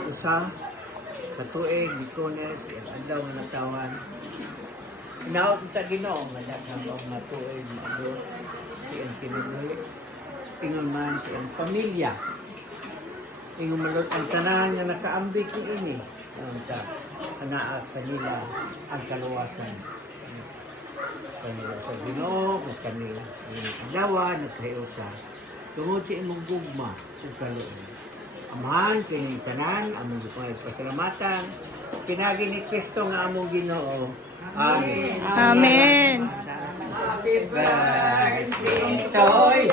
malot usa sa tuig Bikones ang adlaw nga natawan. Inaot ta Ginoo nga daghang mga tuig adto siyang kinabuhi. Ingon man siyang pamilya. Ingon malot ang tanan nga nakaambik ini. Ta anaa sa nila ang kaluwasan. Kanila sa Ginoo, kung kanila ang adlaw nagkayusa. Tungod sa imong gugma ug kaluoy. Amahan kini tanan among pasalamatan pinagi ni Kristo nga among Ginoo. Amen. Amen. Happy birthday to you.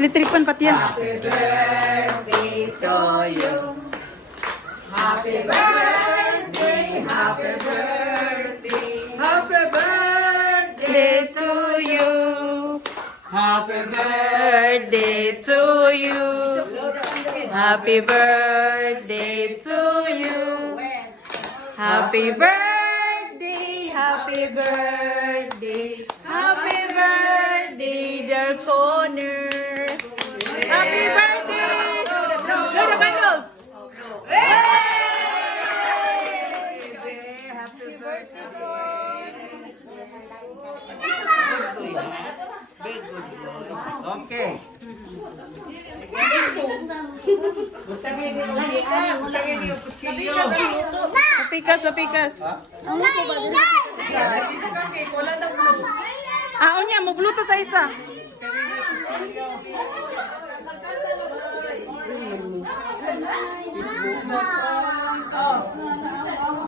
Electripan pati yan. Happy birthday to you. Happy birthday, happy birthday, happy birthday To you. happy Birthday to you. Happy birthday to you. Happy birthday, happy birthday, happy birthday, dear Connor. Happy birthday! Go to Michael! Happy birthday. Okay. Sapikas. Ah, o niya, mabluto sa isa.